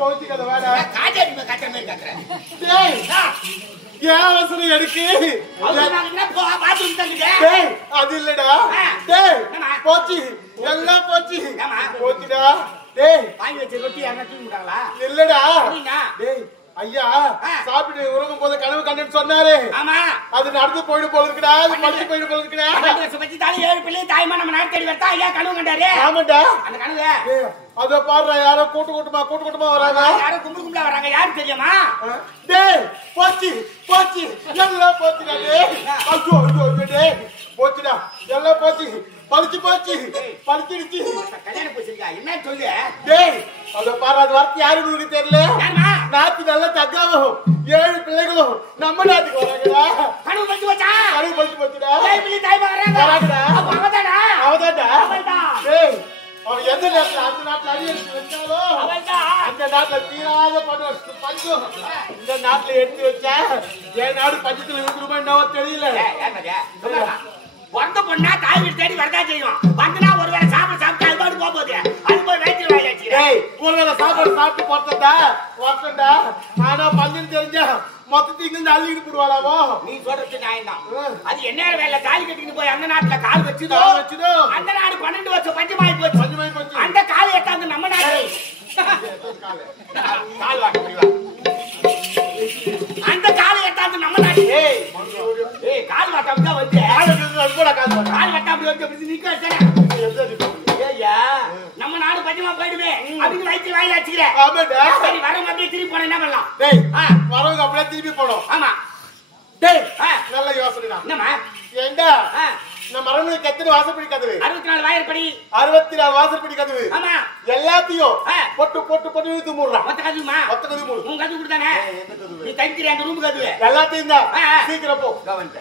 கோச்சி கதை வேடா காஜாடி கட்ட மாதிரி கட்டுறேன். டேய் ஏன் அவசரம் எடுக்கு பாத்ரூம் தங்குதே. டேய் அது இல்லடா டேய் போச்சு எல்லாம் போச்சு போச்சுடா டேய் வாங்கி வச்ச ரொட்டி யாரா தூங்கிட்டாங்களா? இல்லடா டேய் ஐயா சாப்பிட்டு உறங்கும் போது கனவு கண்டுன்னு சொன்னாரு. ஆமா அது நடந்து போயிடு போல இருக்குடா. அது பள்ளி போயிடு போல இருக்குடா. பத்தி தாலி 7 பிள்ளை தாய்மா நம்ம நாட்டு தேடி வரதா ஐயா கனவு கண்டாரு. ஆமாடா அந்த கனவு அத பாருடா யாரோ கூட்டு வராங்க. யாரோ கும்பல வராங்க. யாரு தெரியுமா? டேய் போச்சு போச்சு எல்லாம் போச்சுடா டேய். ஐயோ ஐயோ டேய் போச்சுடா எல்லாம் போச்சு. பறிச்சு பறிச்சிடுச்சு. கல்யாணம் போச்சிருக்கா என்ன சொல்லு? டேய் அத பாரு அது வார்த்தை யாருக்கு உங்களுக்கு தெரியல. நாத்து நல்லா தக்காவும் 7 பிள்ளைகளும் நம்ம நாட்டுக்கு வராங்கடா. கனவு பறிச்சு போச்சா? கனவு பறிச்சு போச்சுடா. ஏய் பிள்ளை தாய்மா வராங்கடா. அப்ப அவதாடா. டேய் அவன் எந்த நாட்டுல அந்த நாட்டுல அடிச்சு வச்சாலும் அந்த நாட்டுல தீராத பஞ்சம் இந்த நாட்டுல எடுத்து வச்சா என் நாடு பஞ்சத்துல இருக்குமா என்னவோ தெரியல. வந்த பொண்ணா தாய் வீட்டு தேடி வரதா செய்யும். வந்தனா ஒரு வேளை சாப்பிட்டு அது பாட்டு போகுது. அது போய் வயிற்று வாயிலாச்சு. டேய் ஒரு வேளை சாப்பாடு சாப்பிட்டு வரட்டா ஆனா பஞ்சம் தெரிஞ்சா மொத்தத்தையும் இங்க அள்ளிட்டு போடுவாளாவோ? நீ சொல்றது நியாயம் தான். அது என்ன வேலை தாலி கட்டிட்டு போய் அந்த நாட்டுல கால் வச்சுதோ அந்த நாடு 12 வருஷம் பஞ்சமாயி போச்சு. அந்த கால் எட்டாந்து நம்ம நாடு கால் வாங்க முடியல. அந்த கால் எட்டாந்து நம்ம நாடு. ஏய் கால் வாட்டம் தான் வந்து கால் வாட்டம் வந்து நிக்க வச்சேன். ஏய்யா நம்ம நாடு பஞ்சமா போயிடுவே அப்படின்னு வயிற்று வாயில வச்சுக்கிறேன். சரி வரவங்க அப்படியே திரும்பி போன என்ன பண்ணலாம்? டேய் வரவங்க அப்படியே திரும்பி போனோம். ஆமா டேய் நல்ல யோசனைடா. என்னமா ஏண்டா நம்ம அரண்மனைக்கு எத்தனை வாசப்படி கதவு? 64 வாயிற்படி 64 வாசப்படி கதவு. ஆமா எல்லாத்தையும் பொட்டு இழுத்து மூடுறா. மொத்த கதவுமா? மொத்த கதவு மூடு. உன் கதவு கொடுத்தானே நீ தங்கிக்கிற அந்த ரூம் கதவு எல்லாத்தையும் தான் சீக்கிரம் போ. கவனிட்ட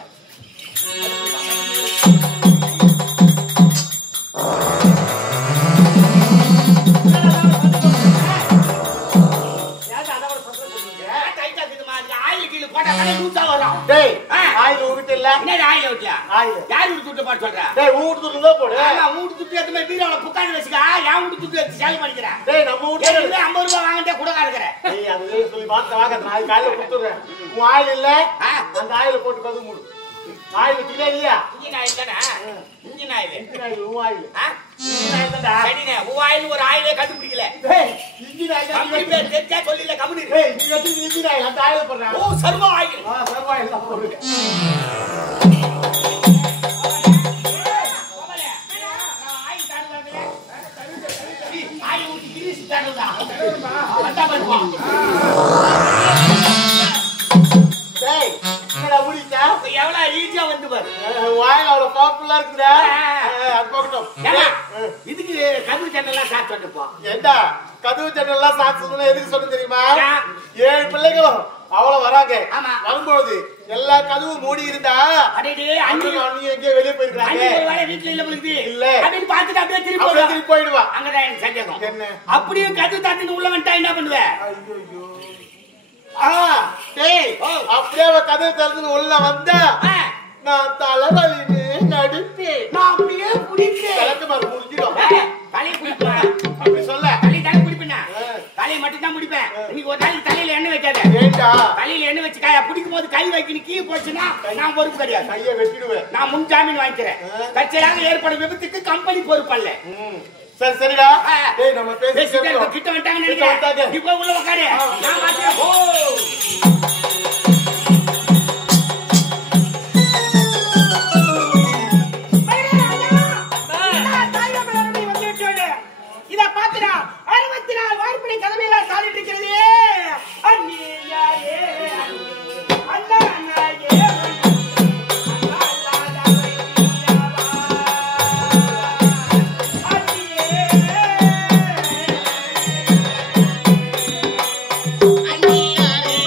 டேய் ஆயில் ஊத்திட்டு இல்ல என்ன ஆயில் ஊத்தியா? ஆயில் யார் ஊத்தி பாட்டு சொல்ற? டேய் ஊத்துட்டு தான் போடு. ஆமா ஊத்தி எத்தமே பீரோல புக்காந்து வச்சுக்க. யா ஊத்தி வச்சு சேல் பண்ணிக்கற. டேய் நம்ம ஊத்தி 50 ரூபாய் வாங்கிட்டே குடகா இருக்கற. டேய் அது சொல்லி பாத்து வாங்க நான் காலையில குடுத்துறேன். உன் ஆயில் இல்ல அந்த ஆயில போட்டு கது மூடு. ஆயில் ஊத்திட்டே இல்லையா? இன்ஜின் ஆயில் தானே? இன்ஜின் ஆயில் உன் ஆயில் இன்ஜின் ஆயில் தான்டா. சரினே உன் ஆயில் ஒரு ஆயிலே கண்டுபிடிக்கல. டேய் இன்ஜின் ஆயில் கம்பெனி பேர் தெரிஞ்சா சொல்லல கம்பெனி. டேய் நீ வந்து இன்ஜின் ஆயில் அந்த ஆயில் போடுறா. ஓ சர்வோ ஆயில். சர்வோ ஆயில் தான் போடு. டேய் என்னடா முடிச்சா? எவ்வளவு ஈஸியா வந்து பாரு. வாயில அவ்வளவு பவர்ஃபுல்லா இருக்குடா. அது போகட்டும். இதுக்கு கதவு ஜன்னல்லாம் சாட் பண்ணிப்போ. ஏண்டா கதவு ஜன்னல்லாம் சாட் சொன்னா எதுக்கு சொன்ன தெரியுமா? 7 பிள்ளைகளும் அவ்வளவு வராங்க. வரும்போது எல்லா கதவும் மூடி இருந்தா அண்ணி எங்கே வெளியே போயிருக்காங்க. வீட்டுல இல்ல போலுது இல்ல அப்படின்னு பாத்துட்டு அப்படியே திருப்பி போயிடுவா. அங்கதான் எனக்கு சந்தேகம். என்ன அப்படியே கதவு தாண்டின்னு உள்ள வந்துட்டா என்ன பண்ணுவ? டேய் அப்படியே கதவு திறந்து உள்ள வந்தா நான் தலைவலின்னு நடிப்பேன். நான் அப்படியே குடிப்பேன். விளக்கமாறு முடிஞ்சிடும். தலையை குடிப்பேன் அப்படி சொல்ல. தலை குடிப்பேன். தலையை மட்டும் தான் முடிப்பேன். இன்னைக்கு ஒரு நாளைக்கு தலையில எண்ணெய் வைக்காத. தலையில எண்ணெய் வச்சு பிடிக்கும் போது கை வைக்கணும் கீழே போச்சுன்னா நான் பொறுப்பு கிடையாது. கையை வெட்டிடுவேன். நான் முன் ஜாமீன் வாங்கிக்கிறேன். தற்செயலாக ஏற்படும் விபத்துக்கு கம்பெனி பொறுப்பல்ல. சரி சரிடா. டேய் நம்ம பேசிட்டு கிட்ட வந்துட்டாங்க நினைக்கிறேன். நீ போய் உள்ள உட்காரு. நான் பாத்துறேன். ஓ இத பாத்துடா 64 வாய்ப்படி கதவையெல்லாம் சாலிட்டு இருக்கிறது. அண்ணியாயே அண்ணா அண்ணாயே அண்ணியாரே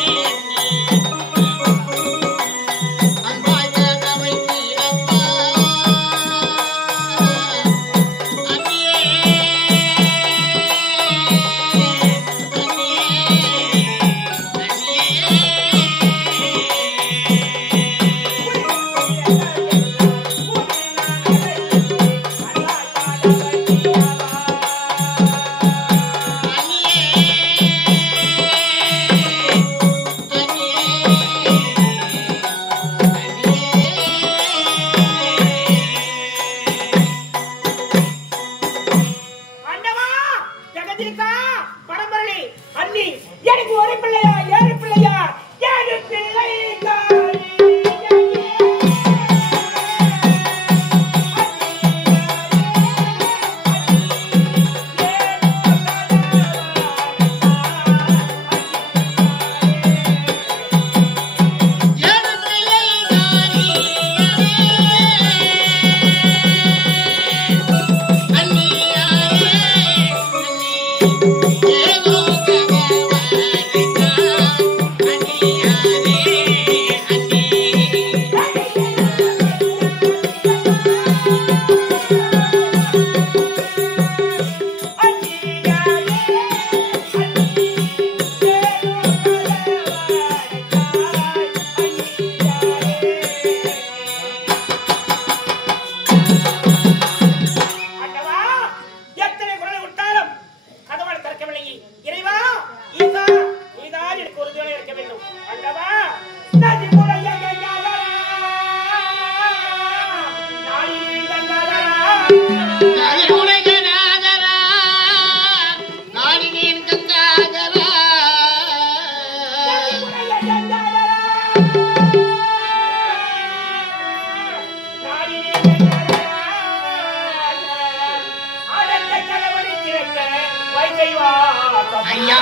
ஐயா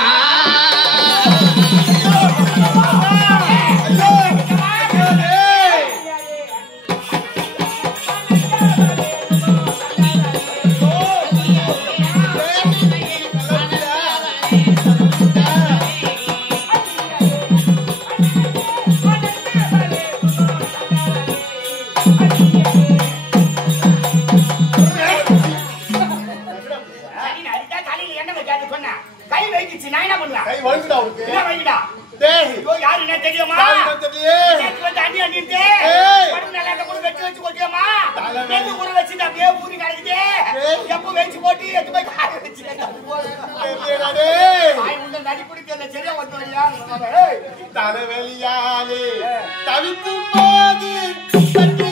தலைவலியாலே தவிக்கும் போது தட்டி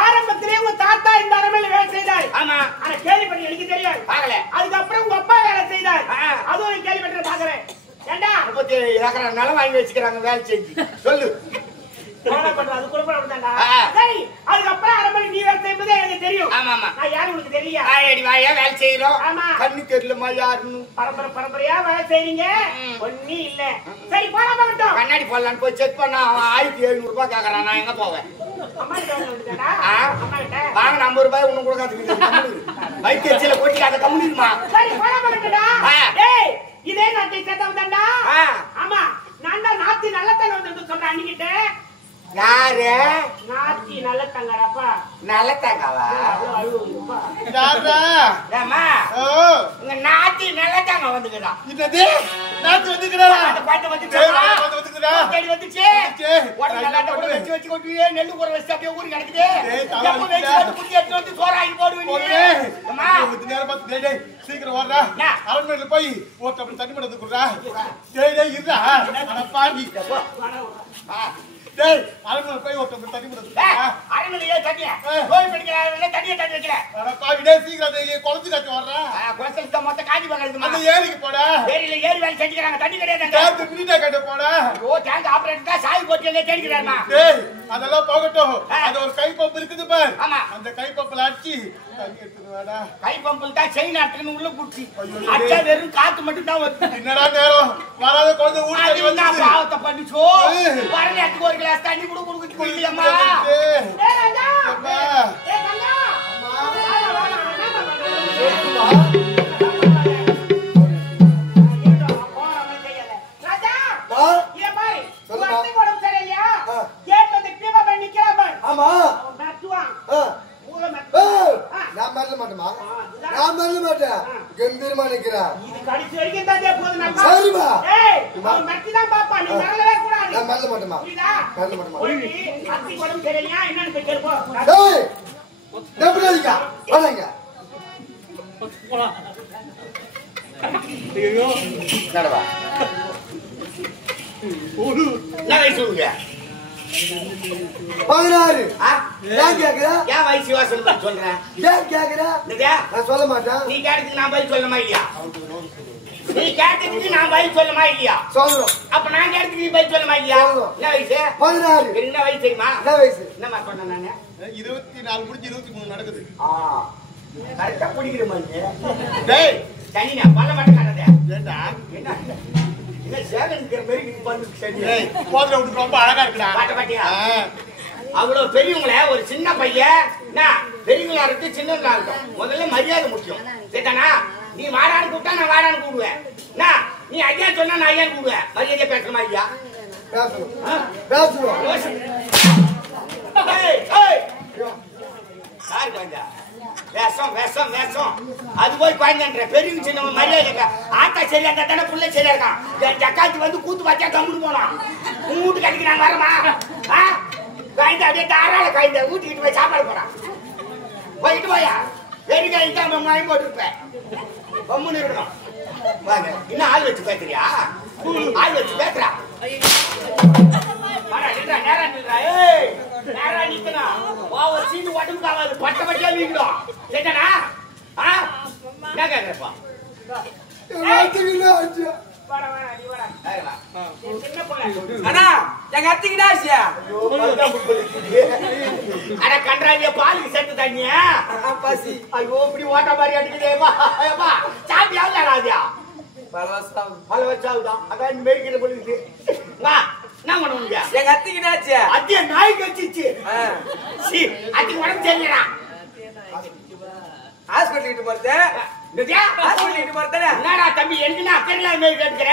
ஆரம்பத்திலே உங்க தாத்தா இந்த அரமையில வேலை செய்தார். ஆமா, ஆனா கேள்விப்பட்டு எனக்கு தெரியாது. அதுக்கப்புறம் உங்க அப்பா வேலை செய்தார். அதுவும் கேள்விப்பட்டு பாக்குறேன். ஏண்டா 37 ஏக்கர் நிலம் வாங்கி வச்சுக்கிறாங்க வேலை செஞ்சு சொல்லு. அது கூட அப்படிதான்டா. சரி, அதுக்கப்புறம் அரமனை நீ வேலை செய்யும்போது எனக்கு தெரியும். ஆமா ஆமா, நான் யாரு உனக்கு தெரியலையா? ஆயடி வாயா வேலை செய்யறோம். ஆமா, கண்ணு தெரியலமா யாருன்னு பரம்பரையா வேலை செய்றீங்க. ஒண்ணு இல்ல. சரி போலாம் போகட்டும். கண்ணாடி போடலான்னு போய் செக் பண்ணா 1700 ரூபாய் கேக்குறான். நான் எங்க போவேன்? அம்மா கிட்ட வந்துட்டாடா. அம்மா கிட்ட வாங்க 50 ரூபாய் உனக்கு கொடுக்காதீங்க. வைத்தியச்சில கொட்டி அத கம்முனிமா. சரி போலாம் போகட்டும்டா. டேய் இதே நாட்டை சேர்த்தவன்டா. ஆமா, நான் தான் நாத்தி நல்லதங்க வந்து சொன்ன அன்னிக்கிட்ட. யாரு? நாத்தி நல்லதங்கப்பா. நல்லதங்கவா? யாரா? ஏமா உங்க நாத்தி நல்லதங்க வந்துக்குடா. என்னது நாத்தி வந்துக்குடா? அந்த பாட்டு வந்துச்சா? வந்துக்குடா. தேடி வந்துச்சு. உடனே நல்லத கூட வச்சு கொட்டியே நெல்லு ஊற வச்சு அப்படியே ஊறி கிடக்குது. எப்ப வெச்சு வந்து புடி எடுத்து வந்து சோறாகி போடுவீ நீ. அம்மா கொஞ்ச நேரம் பார்த்து டேய் சீக்கிரம் வரடா. அரண்மனையில போய் ஓட்ட அப்படி தண்ணி மடந்து குடுறா. டேய் இருடா. அட பாவி. டேய் அரண்மனையில போய் ஓட்ட அப்படி தண்ணி மடந்து குடுறா. அரண்மனையிலே தண்ணி. போய் படிக்கல தண்ணியை தண்ணி வைக்கல. அட பாவி டேய் சீக்கிரம் அந்த குளத்து காத்து வரடா. குளத்துல மொத்த காஞ்சி பகலுமா. அந்த ஏரிக்கு போடா. ஏரியில ஏரி வேலை செஞ்சுக்கறாங்க. தண்ணி கிடையாதுங்க. 10 மினிட்டா கட்ட போடா. ஓ டேங்க் ஆபரேட்டர் தான் சாய் போட்டிலே தேடிக்கறாமா. டேய் அதெல்லாம் போகட்டும். அது ஒரு கை பம்ப் இருக்குது பார். அந்த கை பம்பல அடிச்சி தண்ணி எடுத்து வாடா. கை பம்பல தான் செயின் அட்டன்னு உள்ள குச்சி. அச்சா வெறும் காத்து மட்டும் தான் வருது. என்னடா நேரம் வராத குழந்தை ஊடி தண்ணி வந்து. நான் பாவத்தை பண்ணிச்சோ. வரலைக்கு ஒரு கிளாஸ் தண்ணி கூட குடிச்சு குடிக்கலையம்மா. டேய் ராஜா. அம்மா. டேய் ராஜா. அம்மா. ராஜா. ஏ பாய். சொல்லுமா. உடம்பு சரியில்லையா? கேட் வந்து பீமா பண்ணி நிக்கறான் பாய். ஆமா. நட்டுவான். நான் மறல மாட்டேமா. நான் மறல மாட்டேன். கம்பீரமா நிக்கிறேன். இது கடிச்சு வரைக்கும் தான் போகுது நான். சரிமா. ஏய் அவன் மத்தி தான் பாப்பா. நீ மறலவே கூடாது. நான் மறல மாட்டேமா. புரியுதா? மறல மாட்டேமா. நீ அத்தி உடம்பு சரியில்லையா என்னன்னு கேளு போ. ஏய் டபுள்லிகா வாங்க. போலாம். ஐயோ நடவா. என்ன வயசு உங்க 16. ஆ? ஏன் கேக்குற? ஏன் வயசு யோசனை சொல்றேன் ஏன் கேக்குற? இல்லையா? நான் சொல்ல மாட்டேன். நீ கேட்டதுக்கு நான் பதில் சொல்லமா இல்லையா? நீ கேட்டதுக்கு நான் பதில் சொல்லமா இல்லையா? சொல்றோம். அப்ப நான் கேட்டதுக்கு நீ பதில் சொல்லமா இல்லையா? சொல்லணும். என்ன வயசு? 16. என்ன வயசு தெரியுமா? என்ன வயசு? என்னமா சொன்னேன் நானு? 24 முடிஞ்சு 23 நடக்குது. கரெக்டா பிடிக்கிற மாதிரி. டேய், தனியா பல்ல மட்டும் காட்டாதே. ஏண்டா? என்ன என்ன சேகனுக்கு மாதிரி நீ பண்ணு சரி. டேய், போதுற விட்டு ரொம்ப அழகா இருக்குடா. பாட்ட பாட்டியா? ஆ. அவ்வளவு பெரியவங்கள ஒரு சின்ன பையன் என்ன பெரியவங்களா இருக்கு சின்னவங்களா இருக்கும். முதல்ல மரியாதை முக்கியம். சரிதானா? நீ வாடான்னு கூப்பிட்டா நான் வாடான்னு கூப்பிடுவேன். என்ன நீ ஐயா சொன்னா நான் ஐயான்னு கூப்பிடுவேன். மரியாதை பேசணுமா ஐயா? பேசணும். ஆ? பேசணும். ஏய், ஏய். யாரு குழந்தை? வேஷம் வேஷம் வேஷம். அது போய் குழந்தைன்ற பெரியவங்க சின்னவங்க மரியாதை ஆத்தா சரியா இருந்தா தானே புள்ள சரியா இருக்கான். ஜக்காத்தி வந்து கூத்து பாத்தியா கம்முன்னு போனான். உன் வீட்டு கட்டிக்கு நாங்க வரமா? காய்ந்த அப்படியே தாராள காய்ந்த வீட்டுக்கிட்டு போய் சாப்பாடு போறான். போயிட்டு போயா பெரிய காய்ந்தா மாயம் போட்டுருப்பேன். கம்முன்னு இருக்கணும். வாங்க இன்னும் ஆள் வச்சு பேசுறியா? ஆள் வச்சு பேசுறா. நேரா நில்றா. ஏய் நேரா நிக்கணும். ஓவர் சீட்டு உடம்புக்கு ஆகாது. பட்ட பட்டியா நீக்கணும். சரிதானா? என்ன கேக்குறப்பா? அண்ணா எங்க அத்திக்கிட்டா அட கன்றாவிய பாலுக்கு சேர்த்து தண்ணியா? பசி ஐயோ இப்படி ஓட்ட மாதிரி அடிக்குதேப்பா. சாப்பிட்டியா ராஜா? பல வச்சாவுதான். அதான் இந்த மெரிக்கிற பொழுது வா என்ன பண்ணுவீங்க? எங்க அத்திக்கிட்டாச்சு அத்திய நாய்க்கு வச்சிச்சு. அத்திக்கு உடம்பு தெரியலடா. ஹாஸ்பிட்டல் கிட்ட போறது ஹாஸ்பிட்டல் கிட்ட போறது என்னடா தம்பி எனக்கு அக்கறையில கேட்கிற?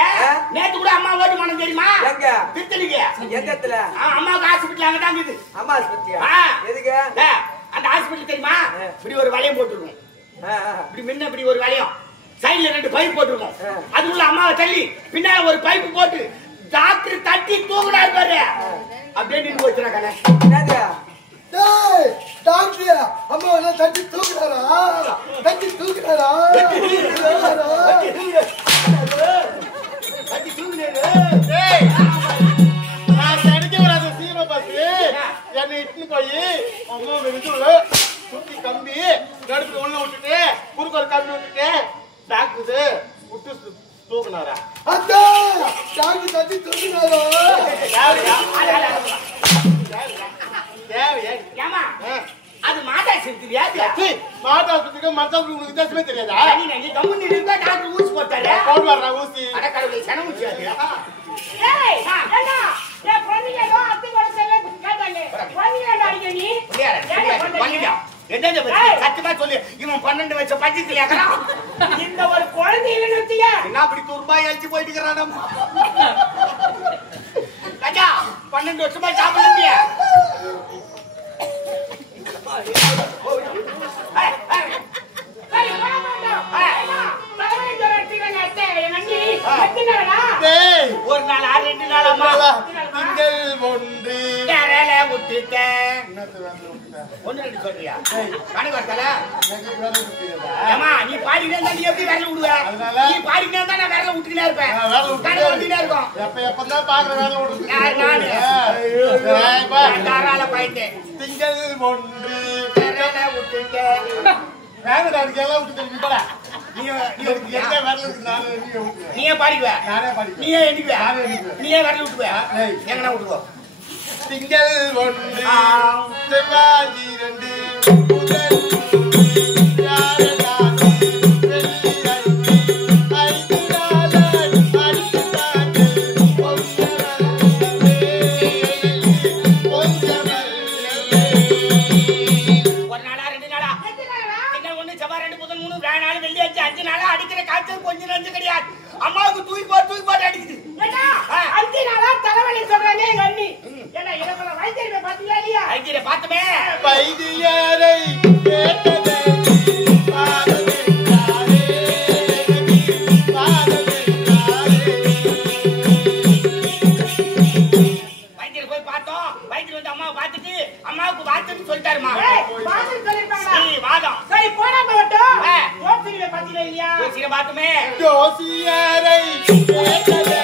நேத்து கூட அம்மா ஓட்டு போனோம் தெரியுமா? எங்க திருத்தணிக்கு. எந்த இடத்துல? அம்மாவுக்கு ஹாஸ்பிட்டல் அங்கதான் இருக்குது. அம்மா ஹாஸ்பிட்டல் ஆ. எதுக்கு? அந்த ஹாஸ்பிட்டல் தெரியுமா? இப்படி ஒரு வளையம் போட்டுருக்கும். இப்படி முன்ன இப்படி ஒரு வளையம் சைடுல 2 பைப் போட்டுருக்கும். அதுக்குள்ள அம்மாவை தள்ளி பின்னால ஒரு பைப் போட்டு டாக்டர் தட்டி தூக்குனாரு பாரு. அப்படியே நின்று வச்சுறா கண்ணே. என்னது? டேய், டாக்டர் அம்மா எல்லாம் தட்டி தூக்குறாரா? தட்டி தூக்குறாரா? தட்டி தூக்குனாரு. டேய், நான் தடுக்க வராத சீமை பார்த்து என்னை இட்டுன்னு போய் அம்மா வெறுத்து சுத்தி கம்பி நடுப்புல உள்ள விட்டுட்டு குறுக்கு ஒரு கம்பி விட்டுட்டு டாக்டர் விட்டு தூக்குனாரா? அத்தா டாக்டர் தட்டி தூக்குறாரா? தேவையா? ஏமா அது மாட்டா செஞ்சுறியா? மாட்டா ஆஸ்பத்திரிக்கு மருத்துவருக்கு உனக்கு வித்தியாசமே தெரியாதா? நீ கம்முன்னு இருந்தா டாக்டர் ஊசி போட்டாரு. போட்டு வர்றா ஊசி. அடக்கடவுளை சன ஊசி அது. ஏய் ஏண்டா ஏ பொண்ணுங்க ஏதோ அத்தி வளசல்ல கேட்டாங்க பொண்ணுங்க அடிக்க நீ பண்ணியா? என்னது சத்தியமா சொல்லு. இவன் 12 வச்ச பஞ்சத்துல ஏக்கறான். இந்த ஒரு குழந்தை இல்ல நிறுத்திய என்ன அப்படி துர்பாய் அழிச்சு போயிட்டு இருக்கிறான். ராஜா 12 வருஷமா சாப்பிடலையே. சரி வா மாட்டோம் தலைவலி ஜுரம் எடுத்துக்கங்க அத்தை என் அண்ணி எத்தனாடா டேய், ஒரு நாள் 2 நாள் அம்மா திங்கள் ஒன்று யாரால விட்டுட்டேன். என்னத்த வேலை விட்டுட்ட? 1 2 சொல்றியா? கணக்கு வரல. எனக்கு வேலை விட்டுட்டீங்களா? ஏமா நீ பாடினே இருந்தா நீ எப்படி விரல விடுவ? அதனால? நீ பாடினே இருந்தா நான் விரல விட்டுக்கிட்டே இருப்பேன். நான் வேலை விட்டுட்டே கணக்கு வந்துட்டே இருக்கும். எப்பதான் பாக்குற வேலை விடுறது? யார் நானு? ஏய்ப்பா. நான் தாராள பயந்தேன். திங்கள் ஒன்று விரல விட்டுட்டேன். வேலை நாளைக்கு எல்லாம் விட்டு தெரிஞ்சு போல. நீ எனக்கு எந்த வேலை இருக்கு நானே நீ விட்டுருவேன். நீயே பாடிக்குவ. நானே படிப்பேன். நீயே எண்ணிக்குவ. நானே எண்ணிக்குவேன். நீயே விரல விட்டுக்குவ. ஏய். எங்கனா விட்டுக்கோ. திங்கள் ஒன்று ஆ. செவ்வாய் 2 புதன் 3 வியாழன் 4 வெள்ளி 5 நாள் அடித்து தாக்கு ஒரு நாளா 2 நாளா? திங்கள் 1 செவ்வாய் 2 புதன் 3 வியாழன் 4 வெள்ளி 5 நாளா அடிக்கிற காய்ச்சல் கொஞ்சம் நஞ்சு கிடையாது. அம்மாவுக்கு தூக்கி போட்டு அடிக்குது. ஏண்டா அத்தி நாளா தலைவலி சொல்றாங்க எங்க அண்ணி ஏண்டா எனக்குள்ள வைத்தியரை பாத்தியா இல்லையா அடிக்கிற பாத்துமே. வைத்தியரை கேட்டதை பாதமென்றாரே, பாதமென்றாரே. வைத்தியர் போய் பார்த்தோம். வைத்தியர் வந்து அம்மாவை பார்த்துட்டு அம்மாவுக்கு வாத்துன்னு சொல்லிட்டாருமா. ஏய் பாத்து சொல்லிருப்பாங்கடா நீ வாதம் சரி போடா போட்டோம் ஆ. யோசிக்கவே பாத்தியா இல்லையா யோசிக்கிற பாத்துமே. ஜோசியரை கேட்டதை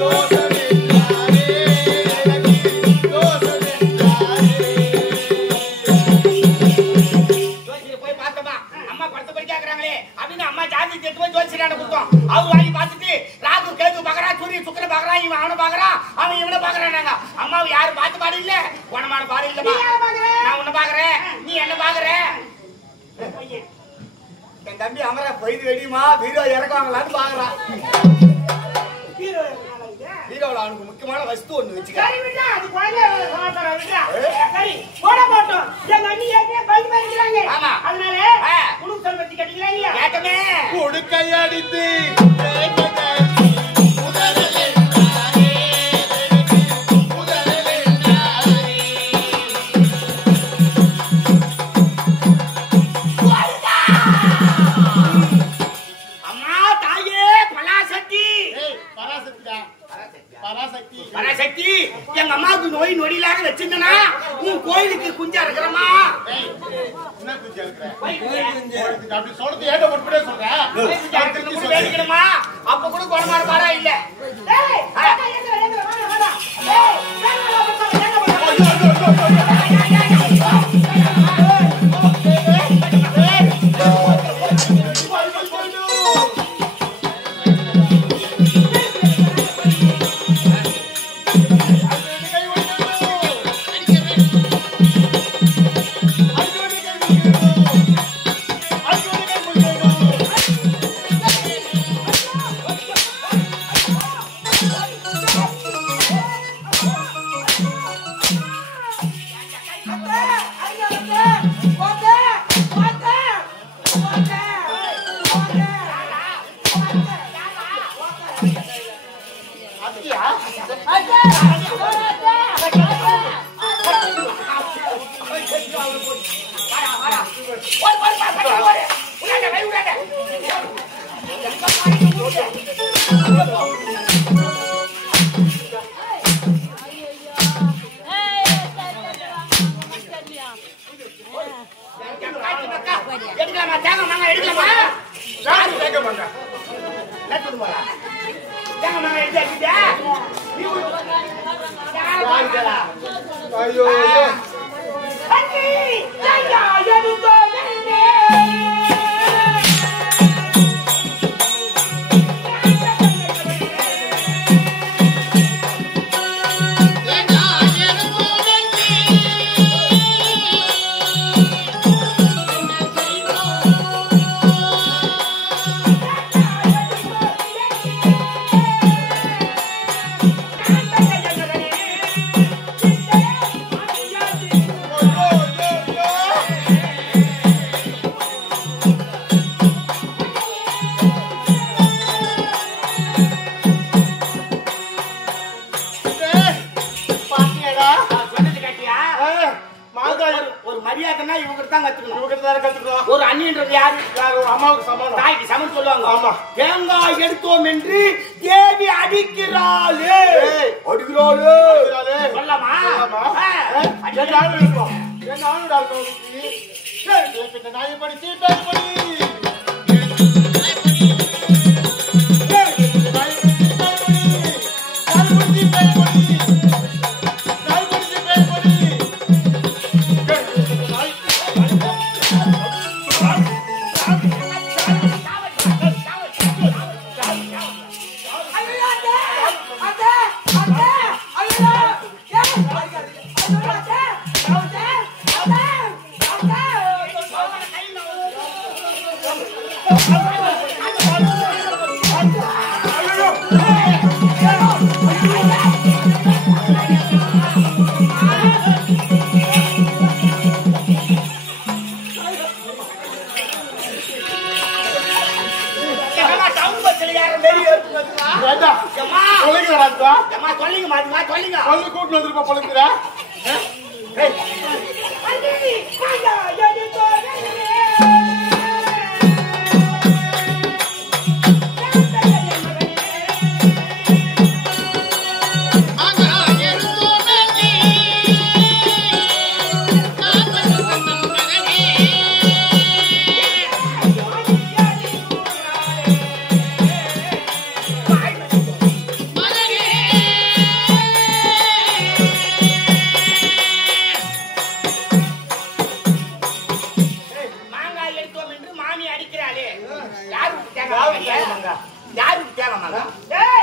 தோஷமென்றாரே. அம்மாவை யாரும் பார்த்து பாடு இல்ல குணமான பாடு இல்ல நான் உன்னை பாக்குறேன் நீ என்ன பாக்குற என் தம்பி அமர பொய்து வெடியுமா பீரோ இறக்குவாங்களான்னு பாக்குறான் பீரோல அவனுக்கு முக்கியமான வஸ்து ஒண்ணு வச்சுக்க கொடுக்கையடித்து பராசக்தி எங்க அம்மாவுக்கு நோய் நொடியிலாக வச்சிருந்தனா உன் கோயிலுக்கு குஞ்சா இருக்கிறமா என்ன குஞ்சா இருக்கிற அப்படி சொல்றது ஏட்ட மட்டுமே சொல்றேன் வேடிக்கணுமா அப்ப கூட குணமான பாடா இல்ல ஒரு அண்ணின்றது யாரு அம்மாவுக்கு சமானம் தாய்க்கு சமம் சொல்லுவாங்க தேங்காய் எடுத்தோம் என்று தேவி அடிக்கிறாளே சொல்லமா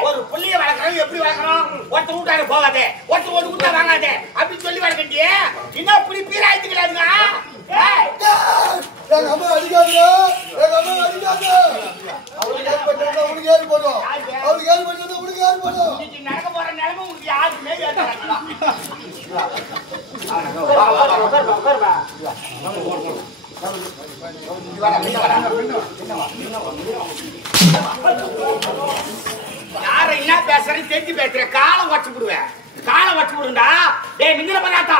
ஒரு புள்ளிய வளர்க்கறோம் எப்படி வளர்க்கறோம் ஒருத்தர் வீட்டாக போகாதே ஒருத்தர் ஒரு வீட்டா வாங்காதே என்ன புடி பீராயிட்டுக்கிறாங்க எங்க அம்மா அடிக்காது எங்க அம்மா அடிக்காது அவளுக்கு ஏறு பண்ணா உனக்கு ஏறு போடும் அவளுக்கு ஏறு பண்ணா உனக்கு ஏறு போடும் இன்னைக்கு நடக்க போற நிலைமை உங்களுக்கு யாருக்குமே ஏற்றாங்க யார என்ன பேசுறேன்னு தெரிஞ்சு பேசுறேன் காலம் வச்சு விடுவேன் காலம் வச்சு விடுண்டா டேய் மிந்திர பண்ணாத்தா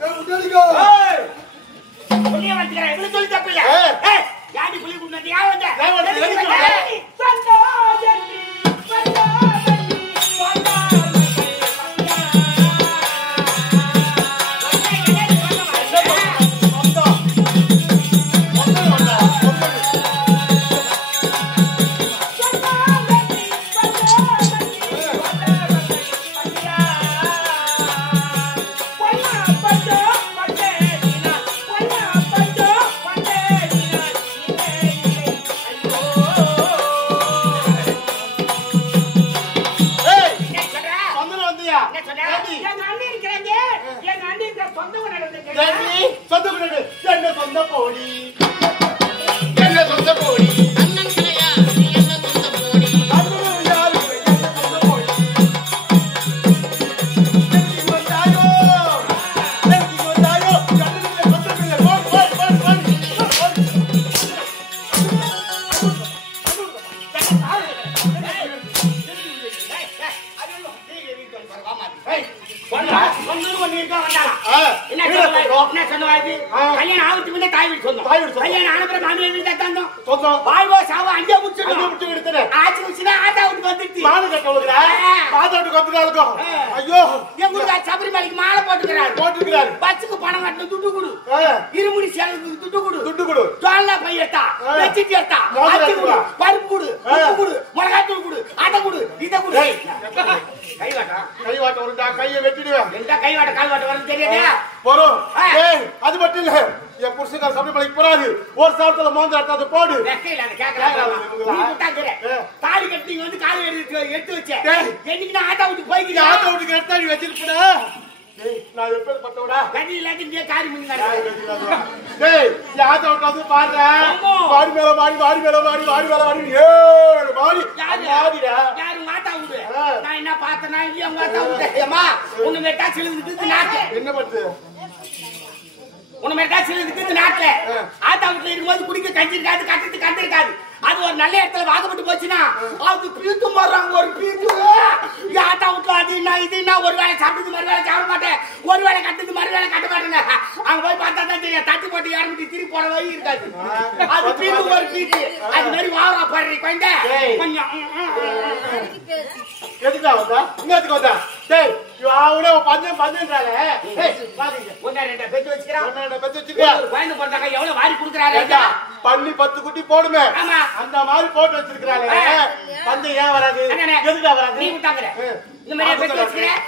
முன்னாடிக்கோ புள்ளிய வச்சுக்கிறேன் எவ்வளவு சொல்லி தப்பு இல்ல யாடி புள்ளி கொடுத்தா யார் வந்த சபரிமலைக்கு மாலை போட்டுக்கிறாரு பஸ்ஸுக்கு பணம் கட்டணும் துட்டு கொடு இருமுடி சேலத்துக்கு துட்டு கொடு ஜோல்ல பை எடுத்தா வெச்சிட்டு எடுத்தா பருப்பு கொடு உப்பு கொடு மிளகாத்தூள் கொடு அதை கொடு இதை கொடு கைவாட்ட வருண்டா கையை வெட்டிடுவேன் எந்த கைவாட்ட கால்வாட்ட வருது தெரியாதே வரும் அது மட்டும் இல்ல என் புருஷன் சபரிமலைக்கு போறாரு ஒரு சாப்பிட்டல மோந்து எடுத்து போடு வெக்கையில அதை கேட்கலாம் தாலி கட்டி வந்து காலை எடுத்து வச்சேன் என்னைக்கு நான் ஆட்டா விட்டு போய்க்கிறேன் ஆட்டோ வீட்டுக்கு எடுத்தாடி வச்சிருப்பா நான் எப்ப பட்டோடா கடி இல்லாட்டி இங்கே காரி முன்னாடி டேய் ஆட்டோ விட்டு பாருடா வாடி மேல வாடி ஏழு வாடி வாடிடா யாரு ஆட்டா விடு நான் என்ன பார்த்தனா இல்லையா உங்க ஆட்டா விடு ஏமா உன்னை மேட்டா சிலுதுக்கு நாக்கு என்ன பண்ணுது உன்னை மேட்டா சிலுதுக்கு நாக்குல ஆட்டா வீட்டுல இருக்கும்போது குடிக்க கஞ்சி இருக்காது கட்டத்து கண்டு இருக்காது அது ஒரு நல்ல இடத்துல வாக்கப்பட்டு போச்சுன்னா அது பீத்து மாறாங்க ஒரு பீத்து ஆட்டா விட்டுல அது என்ன இது என்ன ஒரு வேளை சாப்பிட்டு மறுவேளை சாப்பிட மாட்டேன் ஒரு வேளை கட்டுது மறுவேளை கட்ட மாட்டேங்க அங்க போய் பார்த்தா தான் தெரியும் தட்டு போட்டு இறங்கிட்டு திருப்பி போட வழி இருக்காது அது பீத்து ஒரு பீத்து அது மாதிரி வாவரா பாடுறீங்க கொஞ்சம் எதுக்கா வந்தா இன்னத்துக்கு வந்தா டேய் அவனே பஞ்சன்றாலே ஒன்னா ரெண்டா பெத்து வச்சுக்கிறான் பெத்து வச்சிருக்கா குழந்தை பிறந்தாங்க எவ்வளவு வாரி கொடுக்குறாரு பண்ணி 10 குட்டி போடுமே ஆமா அந்த மாதிரி போட்டு வச்சிருக்காளே பஞ்சம் ஏன் வராது எதுக்கா வராது நீ விட்டாங்கற இந்த மாதிரி பெத்து வச்சுக்கிறேன்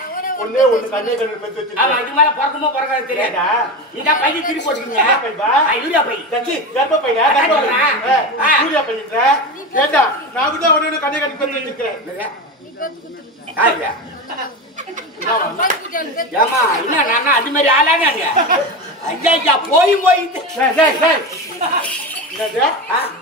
ஒண்ணே ஒண்ணு கண்ணே கண்ணு பெத்து வச்சிருக்கா ஆமா இது மேல பிறக்குமோ பிறக்காது தெரியாதா இந்த பைய திருப்பி போட்டுக்கீங்க பைப்பா யூரியா பை கச்சி கர்ப்ப பையா யூரியா பையன்ற ஏண்டா நான் கூட ஒண்ணே கண்ணே கண்ணு பெத்து வச்சிருக்கேன் ஆயா ஏமா என்ன நான் அது மாதிரி ஆளானாங்க ஐயா போய்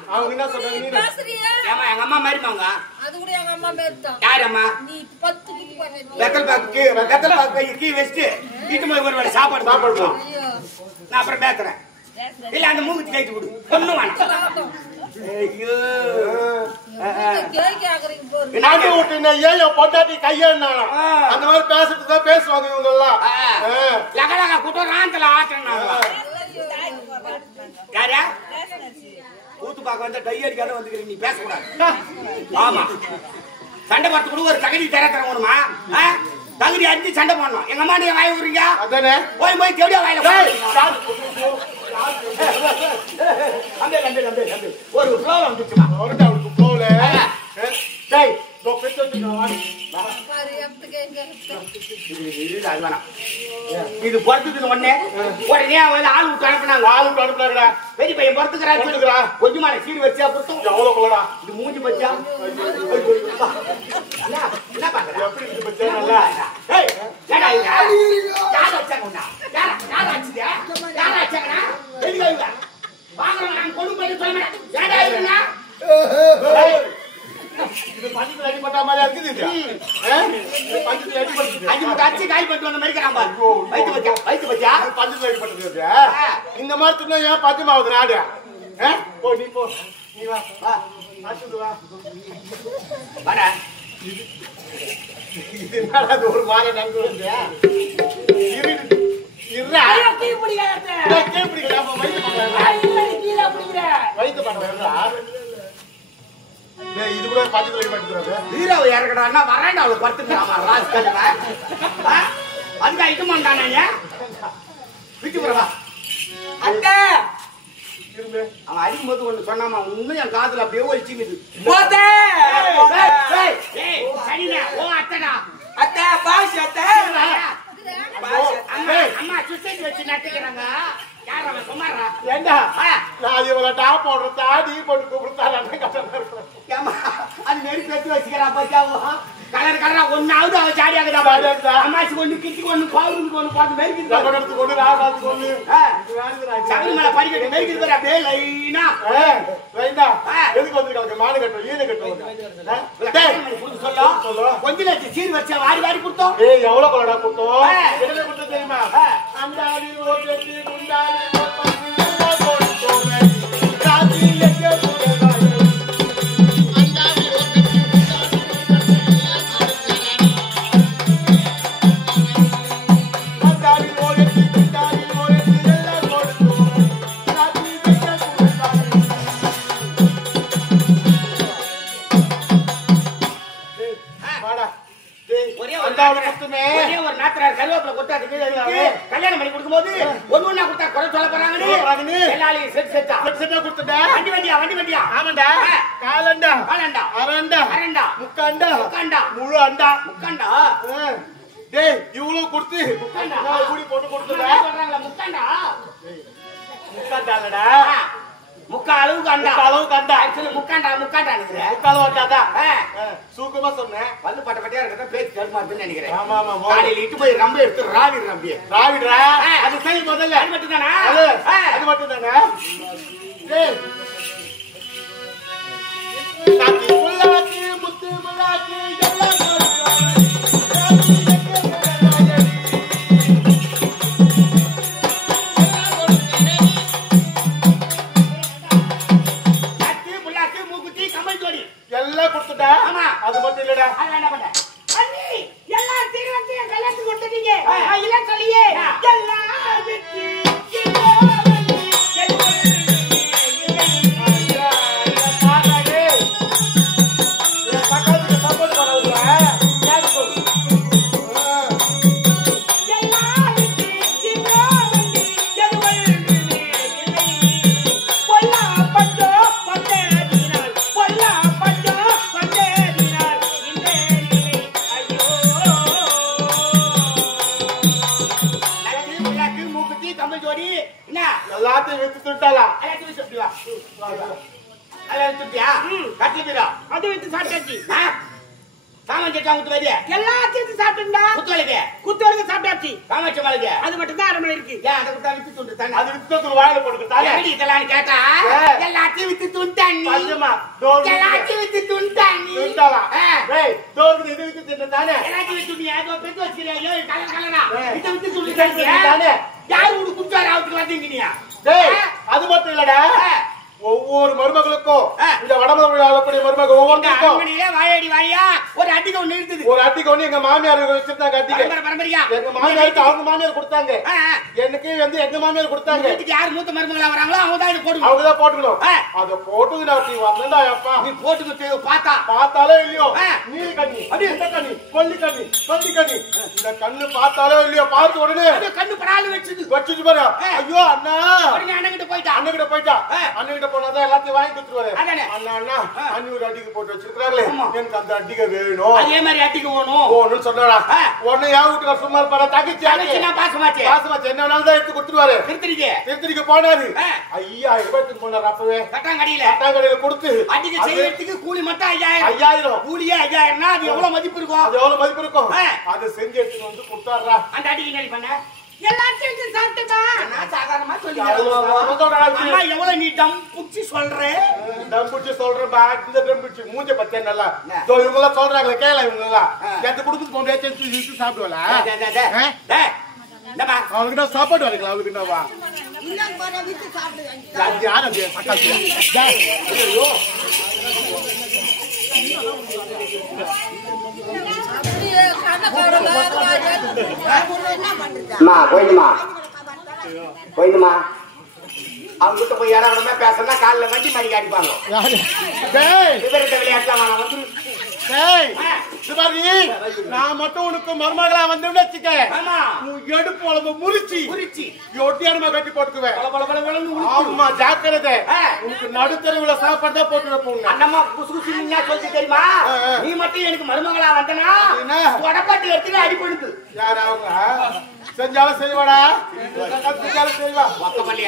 அவங்க என்ன சொல்றாங்க நீ ஏமா எங்க அம்மா மாதிரிமாங்க அது கூட எங்க அம்மா மாதிரி தான் யார் அம்மா நீ 10 குட்டி போடுற வெத்தல் பாக்கு கீ வச்சுட்டு வீட்டு போய் ஒரு வேளை சாப்பாடு சாப்பிடுவோம் நான் அப்புறம் பேசுறேன் இல்ல அந்த மூக்குத்தி கைட்டு கொடு ஒண்ணும் வேணாம் ஐயோ கேக் ஆகறீங்க போற நானே விட்டுனே ஏன் பொட்டாட்டி கையேன்னா அந்த மாதிரி பேசிட்டு தான் பேசுவாங்க இவங்க எல்லாம் லகலக கூட்ட ராந்தல ஆட்டறாங்க யாரா கூத்து பாக்க வந்த டை அடிக்காத வந்துக்கிறீங்க நீ பேசக்கூடாது ஆமா சண்டை பார்த்து கூட ஒரு தகுதி தர வருமா தகுதி அடிச்சு சண்டை போடணும் எங்க அம்மா நீங்க வாய் விடுறீங்க அதானே போய் போய் தேடியா வாயில ஒரு ஃப்ளோ வந்துச்சுமா அவருக்கு போல டேய் தோ பெத்து வச்சுக்கோ வாடி பாரு எப்து கேக் இது அது வேணாம் இது பொறுத்துக்கு உடனே வந்து ஆள் விட்டு அனுப்புனாங்க. ஆளு அனுப்புறாங்கடா. பெரிய பையன் பொறுத்துக்கிறான். கொஞ்சமா சீடு வச்சா புத்தம் எவ்வளவு கொள்ளடா? இது மூஞ்சி பச்சா என்ன பாக்குற எப்படி இருக்கு பச்சை நல்லா? ஏய் ஏடா இது யார் வச்சாங்க யார் வச்சியா யார் வச்சாங்கனா எதுக்கு இவங்க வாங்குறவங்க நான் கொண்டு போய் சொல்றேன். ஏடா இதுனா இது பஞ்சத்துல அடிபட்ட மாதிரி இருக்குது இது. இது பஞ்சத்துல அடிபட்டுது. அஞ்சு முட்டை அடிச்சு காய் பண்ணிட்டு வந்த மாதிரி இருக்கிறான் பாரு. வயிற்று பச்சா பஞ்சத்துல அடிபட்டது. இந்த மாதிரி சொன்னா ஏன் பஞ்சமாவது நாடு? போ நீ போ, நீ வா வா வா. வாடா. இது என்னடா இது ஒரு மாதிரி நங்கு வருது? இருடா. கீழே பிடிக்காத. கீழே பிடிக்கல. அப்ப வயித்து பண்றேன். கீழே பிடிக்கிற. வயித்து பண்றேன். இது கூட பஞ்சத்துல அடிபட்டுது. வீரவ இறக்கடான்னா வரேன் அவளை படுத்துக்கிறாமா ராஸ்கல்ல. அதுக்கு ஐட்டு மாட்டானே விட்டு போறவா அத்தை இருந்து அவன் அடிக்கும்போது ஒண்ணு சொன்னாமா உண்மை என் காதுல அப்படியே ஒழிச்சுக்குது. போதே. சரிண்ணே ஓ அத்தடா அத்தை பாஸ் அத்தை. அம்மா சுசைட் வச்சு நட்டுக்கிறாங்க. யார் அவன் சுமாரா ஏண்டா நான் இவளை டாப் போடுறதா டீ போட்டு கூப்பிடுத்தாலும் கஷ்டமா இருக்கும். ஏமா அது நெருப்பு எடுத்து வச்சுக்கிறான் பச்சாவா கலர் கலரா ஒன்னாவது அவன் ஜாடியாகுதா. அம்மாச்சி ஒண்ணு கிட்டிக்கு ஒண்ணு பவுருக்கு ஒண்ணு பார்த்து மெருக்குது கொண்டு ராகாத்துக்கு ஒண்ணு சபரிமலை படிக்கட்டு மெருக்குது பேர் அப்படியே லைனா எதுக்கு வந்திருக்காங்க? மாடு கட்டும் ஈடு கட்டும் சொல்லும் கொஞ்ச லட்சம் சீர் வச்சா வாரி வாரி கொடுத்தோம். ஏய் எவ்வளவு கொள்ளடா கொடுத்தோம்? என்ன கொடுத்தோம் தெரியுமா? அண்டாடி ஓட்டி குண்டாடி கல்யாணம் பண்ணி கொடுக்கும்போது ஒண்ணு கொடுத்தா குறை சொல்ல போறாங்க. எல்லாரையும் செட் செட்டா கொடுத்துட்டா வண்டி வண்டியா ஆமாண்டா. காலண்டா காலண்டா அரண்டா அரண்டா முக்காண்டா முக்காண்டா முழு அண்டா முக்காண்டா. டேய் இவ்வளவு கொடுத்து கூடி போட்டு கொடுத்துட்டா சொல்றாங்களா முக்காண்டா முக்காண்டாங்கடா. முக்கா அளவுக்கு அண்டா அளவுக்கு அண்டா ஆக்சுவலி முக்காண்டா முக்கால் ஓட்டாதா சூக்கமா சொன்னேன். பல்லு பட்ட பட்டியா இருக்கிற பேச்சு கருமாதுன்னு நினைக்கிறேன். ஆமா ஆமா காலையில இட்டு போய் ரொம்ப எடுத்து ராவிடுற அப்படியே ராவிடுறா. அது சரி முதல்ல அது மட்டும் தானா? அது மட்டும் தானே. காக்கி புல்லாக்கி முத்து முல்லாக்கி எல்லாம் எல்லாம் கொடுத்துட்டா. அது மட்டும் இல்லடா. என்ன பண்ண அண்ணி எல்லா தீரத்தையும் கல்யாணத்துக்கு கொடுத்துட்டீங்க. இல்ல சொல்லியே எல்லாம் விட்டு எல்லாத்தையும் வித்து துட்டாளா? அது விட்டு சாப்பிட்டாச்சு. சாமஞ்சா முத்து வைத்திய எல்லாத்தையும் சாப்பிட்டுண்டா. குத்துவலைக்கு குத்துவலுக்கு சாப்பிட்டாச்சு. காமாட்சி மலைக்கு அது மட்டும் தான் அரமனை இருக்கு. ஏன் அதை விட்டா வித்து துண்டு தானே? அது வித்து வாயில போட்டுக்கிட்டாங்க. எப்படி இதெல்லாம் கேட்டா எல்லாத்தையும் வித்து துண்டானி எல்லாத்தையும் வித்து துண்டானி துண்டாளா? டேய் தோர்க்கு இது வித்து தின்னதானே? எல்லாத்தையும் வித்து நீ ஏதோ பெத்து வச்சிருக்கியா? கலர் கலரா இத வித்து துண்டு தானே? யாரு உடு குச்சாரா அவுட்டு வந்தீங்க நீ? டேய் அது மட்டும் இல்லடா. ஒவ்வொரு மருமகளுக்கும் இந்த வடமதுரை ஆளக்கூடிய மருமகள் ஒவ்வொன்றுக்கும் அரண்மனையில வாயடி வாயா ஒரு அட்டிக்கு ஒண்ணு இருக்குது. ஒரு அட்டிக்கு ஒண்ணு எங்க மாமியார் வச்சிருந்தாங்க. அட்டிக்கு பரம்பரையா எங்க மாமியாருக்கு அவங்க மாமியார் கொடுத்தாங்க. எனக்கு வந்து எங்க மாமியார் கொடுத்தாங்க. வீட்டுக்கு யார் மூத்த மருமகளா வராங்களோ அவங்க தான் இது போடுங்க. அவங்க தான் போட்டுக்கணும். அத போட்டு நான் நீ வந்தா அப்பா நீ போட்டுக்கிட்டு பார்த்தாலே இல்லையோ நீலி கண்ணி அப்படியே இந்த கண்ணி கொல்லி கண்ணி இந்த கண்ணு பார்த்தாலே இல்லையோ பார்த்து உடனே கண்ணு படால வச்சுட்டு பாரு. ஐயோ அண்ணா உடனே அண்ணங்கிட்ட போயிட்டா. அண்ணன் கிட்ட போயிட்டா அண்ணன் கிட்ட போனாதான் எல்லாத்தையும் வாங்கி கொடுத்துருவாரு அதானே. அண்ணா அண்ணா அண்ணி ஒரு அடிக்கு போட்டு வச்சிருக்காங்களே எனக்கு அந்த அடிக்க வேணும் அதே மாதிரி அட்டிக்கு போகணும் போகணும்னு சொன்னாரா உடனே யா வீட்டுக்கார சும்மா இருப்பாரா தகச்சு நான் பாசமாச்சு பாசமாச்சு என்ன வேணாலும் தான் எடுத்து கொடுத்துருவாரு திருத்திரிக்கு போனாரு 5000 ரூபாய் எடுத்து போனாரு அப்பவே கட்டாங்கடியில கொடுத்து அடிக்க செய்யறதுக்கு கூலி மட்டும் 5000 கூலியே 5000னா அது எவ்வளவு மதிப்பு இருக்கும் அதை செஞ்சு எடுத்து வந்து கொடுத்தாரா அந்த அடிக்கு என்ன பண்ண எல்லாத்தையும் சாப்பிட்டுமா நான் சாதாரணமா சொல்லிக்கிறேன் அம்மா எவ்வளவு நீ டம் புடிச்சு சொல்ற டம் புடிச்சு சொல்றேன் பேக் இந்த டம் புடிச்சு மூஞ்ச பச்சை நல்லா இவங்க எல்லாம் சொல்றாங்களே கேள இவங்க எல்லாம் எடுத்து கொடுத்து போய் சேர்த்து சாப்பிடுவல அவனுக்கு தான் சாப்பாடு வரைக்கலாம் அவளுக்கு என்னவா யார் அது ஐயோ போயிடுமா அவங்க போய் யாராவது பேசனா காலில் வண்டி மாடி அடிப்பாங்க விளையாட்டுலாம் வந்து நான் மட்டும் உனக்கு மருமகளா வந்து வச்சுக்க எடுப்பு உழம்பு முறிச்சி ஒட்டியானமா கட்டி போட்டுக்குவேன் ஆமா ஜாக்கிரதை உனக்கு நடுத்தருவுல சாப்பாடு தான் போட்டு வைப்போம் அண்ணம்மா குசு குசுன்னா சொல்லி தெரியுமா நீ மட்டும் எனக்கு மருமகளா வந்தனா உடப்பாட்டி எடுத்துட்டு அடிப்படுது யார் அவங்க செஞ்சாலும் செய்வாடா செஞ்சாலும் செய்வா மொத்த பள்ளி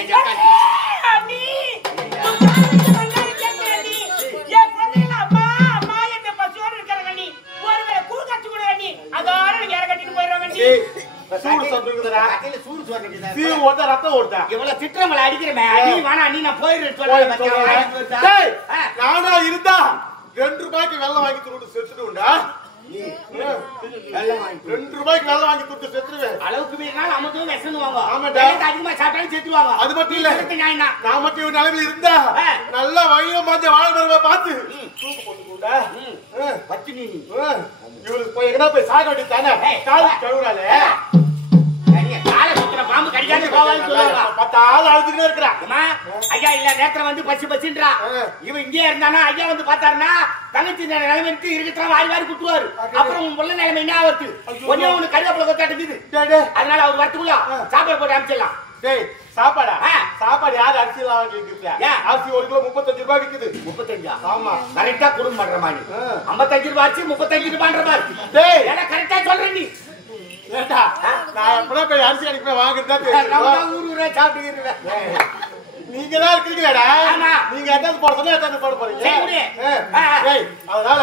ரத்தம் ஓடுதா இவ்வளவு திட்டங்களை அடிக்கிறேன் நான் போயிடுறேன் நானா இருந்தா 2 ரூபாய்க்கு வெள்ளம் வாங்கி தூட்டு செத்துட்டு உண்டா 2 ரூபாய்க்கு வெள்ளம் வாங்கி தூட்டு செத்துருவேன் அளவுக்கு மீறினாலும் அமர்த்தும் விஷனுவாங்க ஆமாடா அதிகமா சாப்பிட்டாலும் செத்துருவாங்க அது மட்டும் இல்ல நான் மட்டும் இவன் நிலைமையில இருந்தா நல்லா வயிறு மாஞ்ச வாழை மரமா பார்த்து தூக்கு போட்டுக்கோண்டா பச்சு நீ இவளுக்கு போய் எங்கன்னா போய் சாக வேண்டியது தானே காலு கழுவுறாளே காலை சுத்துற பாம்பு கடிக்காது போவான்னு சொல்லுவாங்க 10 ஆள் அழுதுகிட்டே இருக்கிறா ஐயா இல்ல நேத்திரம் வந்து பச்சு பச்சுன்றா இவன் இங்கே இருந்தானா ஐயா வந்து பார்த்தாருன்னா தங்கச்சி நிலைமைக்கு இருக்கட்டும் வாரி வாரி குத்துவாரு அப்புறம் உன் புள்ள நிலைமை என்ன ஆகுது கொஞ்சம் ஒண்ணு கருவேப்பிலை கொத்தாட்டுக்குது அதனால அவர் வரத்துக்குள்ள சாப்பாடு போட்டு அனுப்பிச்சிடலாம் சாப்பாடா சாப்பாடு யாரு அரிசி எல்லாம் வாங்கி அரிசி 1 கிலோ 35 ரூபாய் விக்குது 35 ஆமா கரெக்டா குடும்பம் பண்ற மாதிரி 55 ரூபாய் 35 ரூபாய்ன்ற மாதிரி கரெக்டா சொல்றேன் நீ நான் எப்படா போய் அரிசி அடிப்பேன் வாங்குறதா ஊரு சாப்பிட்டு நீங்க தான் இருக்கீங்கடா நீங்க எதாவது போட சொன்னா எதாவது போட போறீங்க அதனால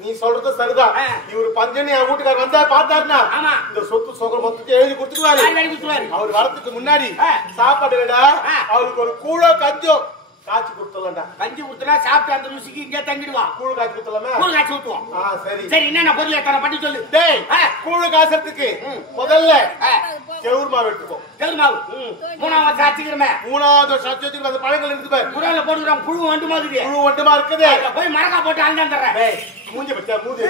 நீ சொல்றது சரிதான் இவரு பஞ்சனி என் வீட்டுக்காரர் வந்தா பார்த்தாருன்னா இந்த சொத்து சொகம் மொத்தத்தை எழுதி கொடுத்துருவாரு அவர் வரத்துக்கு முன்னாடி சாப்பாடு அவருக்கு ஒரு கூழோ கஞ்சோ காய்ச்சி கொடுத்தலாம்டா கஞ்சி கொடுத்தா சாப்பிட்டு அந்த ருசிக்கு இங்கே தங்கிடுவான் கூழ் காய்ச்சி கொடுத்தலாமா கூழ் காய்ச்சி ஊத்துவோம் சரி சரி என்ன பொருள் எத்தனை பண்ணி சொல்லு டேய் கூழ் காய்ச்சறதுக்கு முதல்ல செவுர் மாவு எடுத்துக்கோ செவுர் மாவு 3ஆவது வருஷம் ஆச்சுக்கிறமே 3ஆவது வருஷம் ஆச்சு அந்த பழங்கள் இருக்கு பாரு குடல்ல போட்டுறோம் புழு வண்டுமா இருக்குது புழு வண்டுமா இருக்குது போய் மரக்கா போட்டு அழுந்தாந்துறேன் டேய் மூஞ்சி பச்சா மூஞ்சி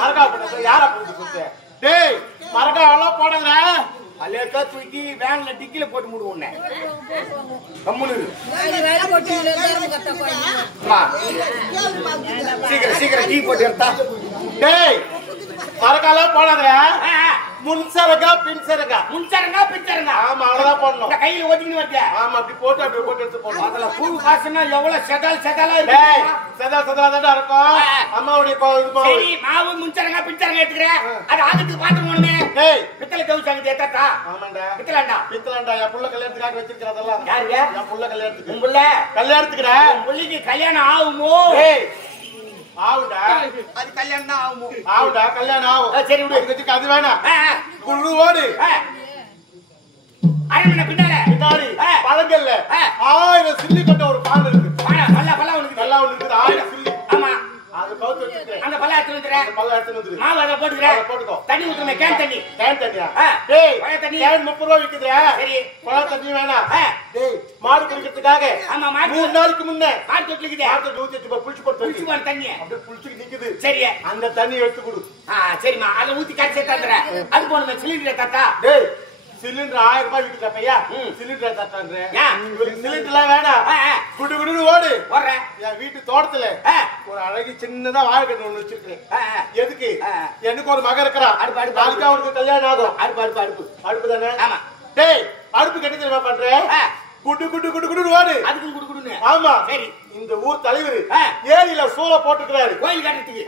மரக்கா போட்டு யாரா போட்டு சொல்ற டேய் மரக்கா எல்லாம் போடுங்க அல்லேக்கா தூக்கி வேன்ல டிக்கில போட்டு மூடுவோம் கம்முனு சீக்கிரம் டீ போட்டு எடுத்தா டேய் மரக்காலாம் போடாத முன்சரகா பின்சரகா பின்சரகா ஆமா அவ்வளவுதான் போடணும் இந்த கையில ஒதுக்கின்னு வருது ஆமா அப்படி போட்டு எடுத்து போடணும் அதுல பூ காசுன்னா எவ்வளவு செதாலா டேய் செதா தான் இருக்கும் அம்மாவுடைய சரி மாவு முன்சரகா பின்சரகா எடுத்துக்கிறேன் அது ஆகத்துக்கு பாத்து போணுமே டேய் பித்தளை தவுசாங்க ஏத்தாத்தா ஆமாண்டா பித்தளண்டா என் புள்ள கல்யாணத்துக்காக வச்சிருக்கிற அதெல்லாம் யாருங்க என் புள்ள கல்யாணத்துக்கு உன் புள்ள கல்யாணத்துக்குடா உன் புள்ளைக்கு கல்யாணம் ஆகுமோ டேய் ஆவுடா அது கல்யாணம் தான் ஆகுமோ ஆவுடா கல்யாணம் ஆகும் சரி விடு அதுக்கு அது வேணாம் குழு ஓடு அரண்மனை பின்னாடி பழங்கள்ல 1000 சில்லி கட்ட ஒரு பால் இருக்கு பல்லா உனக்கு நல்லா ஒண்ணு இருக்குது 1000 சில்லி ஆமா அது கவுத்து வச்சிருக்கேன் அந்த பல்லா எடுத்து வந்துறேன் பல்லா எடுத்து வந்து மாவு அத போட்டுறேன் போட்டுக்கோ தண்ணி ஊத்துமே கேன் தண்ணியா டேய் பழைய தண்ணி கேன் 30 ரூபாய் விக்குதுடா சரி பழைய தண்ணி வேணாம் டேய் மாடு குடிக்கிறதுக்காக ஆமா மாடு 3 நாளுக்கு முன்ன மாடு தொட்டிக்குது மாடு ஊத்தி புளிச்சு போட்டு தண்ணி அப்படியே புளிச்சு நிக்குது சரி அந்த தண்ணி எடுத்து கொடு சரிமா அத ஊத்தி கரைச்சு தந்துறேன் அது போணுமே சிலிண்டர் தாத்தா டேய் சிலிண்டர் 1000 ரூபாய் விக்குதா பையா சிலிண்டர் தாத்தான்றேன் இவருக்கு சிலிண்டர்லாம் வேணாம் குடு குடுன்னு ஓடு ஓடுறேன் என் வீட்டு தோட்டத்துல ஒரு அழகு சின்னதா வாழைக்கண்ணு ஒண்ணு வச்சிருக்கேன் எதுக்கு எனக்கு ஒரு மகன் இருக்கிறா நாளைக்கு அவனுக்கு கல்யாணம் ஆகும் அடுப்பு அடுப்பு தானே ஆமா டேய் அடுப்பு கட்டி தெரியுமா பண்றேன் குடு குடு குடு குடு ஓடு. அதுக்கும் குடுக்குடுன்னு. ஆமா. சரி. இந்த ஊர் தலைவர் ஆ. ஏரியில சூளை போட்டுக்கிறாரு. கோயில் கட்டுறதுக்கு.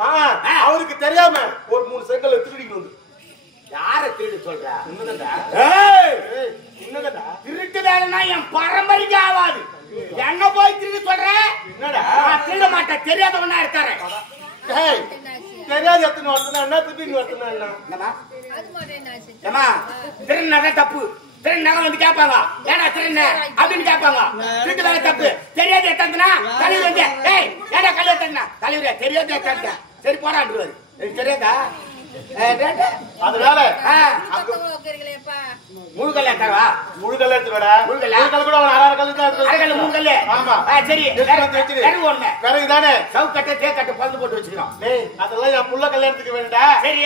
அவருக்கு தெரியாம ஒரு 3 செங்கல் திருடிட்டு வந்து. யார திருடு சொல்றா? உன்னதடா. ஏய், உன்னதடா. திருட்டு வேலைன்னா என் பரம்பரைக்கு ஆகாது. என்ன போய் திருடு சொல்ற? என்னடா? நான் திருட மாட்டேன், தெரியாதவனா இருக்காரு. ஏய், தெரியாது எத்தனை வருஷம் என்ன திருடி வருஷம் என்ன? என்னம்மா? ஏம்மா, திருடுனாதான் தப்பு. திருடுனாங்க வந்து கேட்பாங்க, ஏடா திருடுன அப்படின்னு கேட்பாங்க. திருட்டு வேலை தப்பு. தெரியாது எத்தனா தலைவர் வந்து, ஏய் ஏடா கல்வி எத்தனா தலைவரே தெரியாது எத்தா. சரி போராடுவாரு. தெரியாதா? அதனால முழுக்கல்ல தரவா? முழுக்கல்ல எடுத்துடா. முழுக்கல்ல? முழுக்கல் கூட ஒரு 6 கல்லு தான் இருக்கு. அரைக்கல்ல மூணுக்கல்ல? ஆமா. சரி. விறகு ஒண்ணு. விறகு தானே? சவுக்கட்டை தேக்கட்டை பழுது போட்டு வச்சுக்கிறோம். டேய், அதெல்லாம் என் புள்ள கல்யாணத்துக்கு வேண்டா. சரி.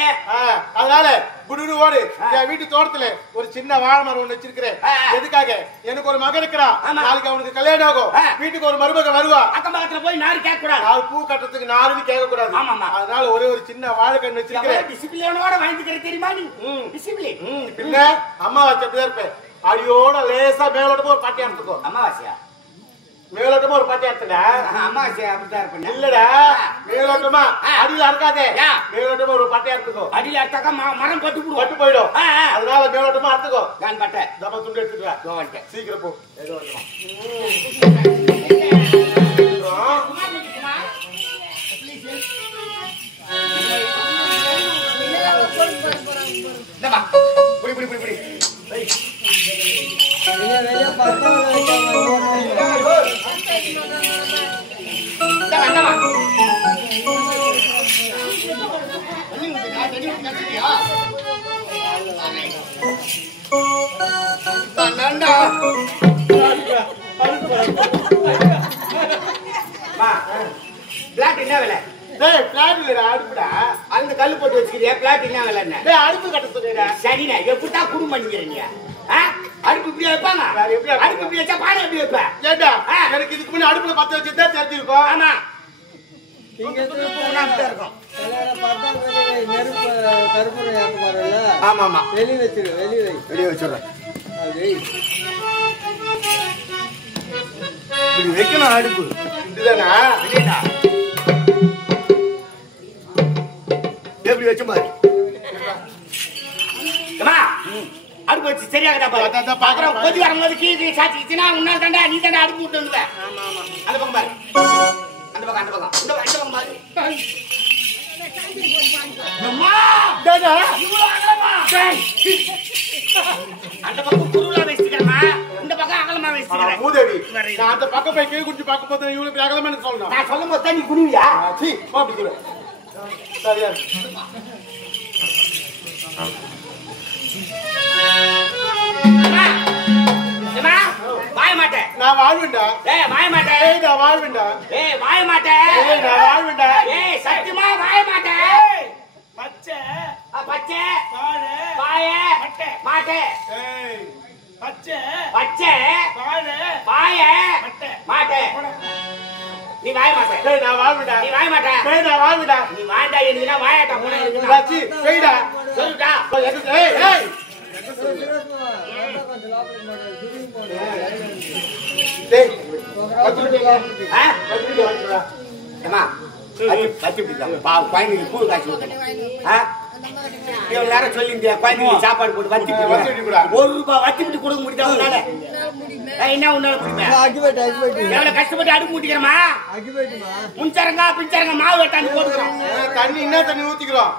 அதனால குடுடு ஓடு. என் வீட்டு தோட்டத்துல ஒரு சின்ன வாழை மரம் ஒண்ணு வச்சிருக்கிறேன். எதுக்காக? எனக்கு ஒரு மகன் இருக்கிறான். நாளைக்கு அவனுக்கு கல்யாணம் ஆகும். வீட்டுக்கு ஒரு மருமக வருவா. அக்கம் பக்கத்துல போய் நாரு கேட்க கூடாது. நாலு பூ கட்டுறதுக்கு நாருன்னு கேட்க கூடாது. ஆமாமா. அதனால ஒரே ஒரு சின்ன வாழை கண்ணு வச்சிருக்கிறேன். டிசிப்ளினோட வாங்கிக்கிற தெரியுமா நீ? டிசிப்ளின். பின்ன அம்மா வச்சப்படிதான் இருப்பேன். அடியோட லேசா மேலோட்டமா ஒரு பாட்டி எடுத்துக்கோ. அமாவாசையா? மேலோட்டமா ஒரு பாட்டி எடுத்துடா. அமாவாசையா அப்படித்தான் இருப்பேன். இல்லடா, மேலோட்டமா அடியில அறுக்காதே. ஏன்? மேலோட்டமா ஒரு பாட்டி எடுத்துக்கோ. அடியில அர்த்தாக்கா மரம் பட்டு போடுவோம். பட்டு போயிடும். அதனால மேலோட்டமா எடுத்துக்கோ. நான் பட்டை தப்ப துண்டு எடுத்துக்கா. வந்துட்டேன். சீக்கிரம் போ. இந்தா புடி புடி புடி புடி. பிளாட் என்ன விலை? டேய், பிளாட் இல்லடா, அடுப்புடா. அந்த கல்லு போட்டு வச்சுக்கிறியா? பிளாட் என்ன விலை? டேய், அடுப்பு கட்ட சொல்லுடா. சரிண்ணா, எப்படித்தான் குடும்பம் பண்ணிக்கிறீங்க? அடுப்பு இப்படியா வைப்பாங்க? அடுப்பு இப்படி வச்சா பானை எப்படி வைப்ப? ஏண்டா, எனக்கு இதுக்கு முன்னாடி அடுப்புல பத்த வச்சுதான் தெரிஞ்சிருக்கும். ஆமா. ஆமா வெளியே வச்சிரு, வெளியே வை. வெளியே வச்சிடுறேன். இப்படி வைக்கணும் அடுப்பு. இதுதானா? வெளியேடா. எப்படி வச்ச மாதிரி அடுப்பு வச்சு சரியாகதா அதான் பாக்குறேன். கொதி வரும்போது கீழே சாச்சிச்சுன்னா உன்னால தாண்டா நீ தாண்டா அடுப்பு விட்டு வந்துடுவேன். அந்த பக்கம் பாரு, அந்த பக்கம் அந்த பக்கம் இந்த பக்கம் பாரு. அந்த பக்கம் குருவலா வச்சுக்கிறமா, இந்த பக்கம் அகலமா வச்சுக்கிறேன். மூதேவி, நான் அந்த பக்கம் போய் கீழ் குடிச்சு பார்க்கும் போது இவ்வளவு அகலமா எனக்கு சொல்லணும். நான் சொல்லும் போது தான் நீ குருவியா? சீ, போ அப்படி குரு. சரியா? வாய மாட்டேன். நான் வாழ்வேண்டா. வாய மாட்டேன். நான் வாழ்வேண்டா. வாய மாட்டேன். நான் வாழ்வேண்டா. சத்தியமா வாய மாட்டேன். பச்சை பச்சை பாலை பாய மட்டை மாட்டே. பச்சை பச்சை பாலை பாய மட்டை மாட்டே. நீ வாய மாட்டே. டேய், நான் வாழ்வேண்டா. நீ வாய மாட்டே. டேய், நான் வாழ்வேண்டா. நீ வாண்டா என்னதுன்னா வாயாட்டா போன இருக்குடா. ராச்சி, டேய்டா. சொல்லுடா. ஏய், ஏய். டேய், ஏமா பச்சை பிடிக்காம குழந்தைக்கு பூ காய்ச்சி ஊத்தணும். இவ்வளவு நேரம் சொல்லியிருந்தியா குழந்தைக்கு சாப்பாடு போட்டு வத்தி ₹1 வத்தி விட்டு கொடுக்க முடியாது உன்னால? என்ன உன்னால முடியுமா? எவ்வளவு கஷ்டப்பட்டு அடுப்பு மூட்டிக்கிறோமா? முன்சரங்கா பின்சரங்கா மாவு வெட்டாந்து போட்டுக்கிறோம். தண்ணி என்ன தண்ணி ஊத்திக்கிறோம்?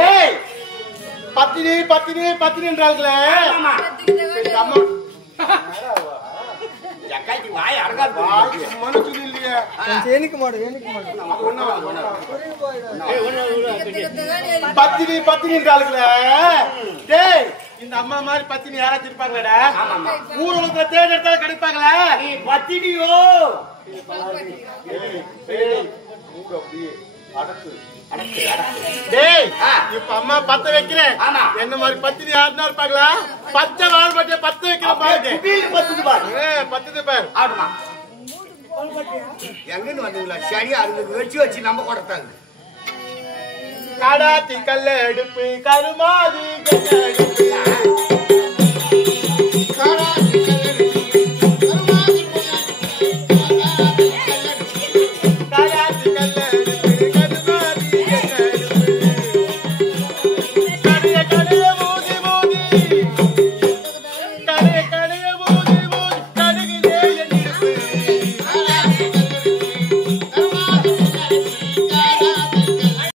ஏய், பத்தினி பத்தினி பத்தினி என்றார்களே. ஆமா. அம்மா ஜக்காய்க்கு வாய் அடங்காது. மனசு இல்லையே. பத்தினி பத்தினி என்றார்களே. டேய், இந்த அம்மா மாதிரி பத்தினி யாராச்சும் இருப்பாங்களா? ஊர் உலகத்துல தேடி எடுத்தாலும் கிடைப்பாங்களா? நீ பத்தினியோ? டேய், இப்ப அம்மா பத்த வைக்கிறேன். ஆமா. என்ன மாதிரி பத்தினி யாருன்னா இருப்பாங்களா? பச்சை வாழ் பத்திய பத்த வைக்கிற பாருங்க. பத்துது பாரு. பத்துது பாரு. ஆடுமா எங்கன்னு வந்தீங்களா சரியா அதுக்கு வச்சு நம்ம கொடுத்தாங்க காடாத்தி கல்ல எடுப்பு கருமாதி கல்ல எடுப்பு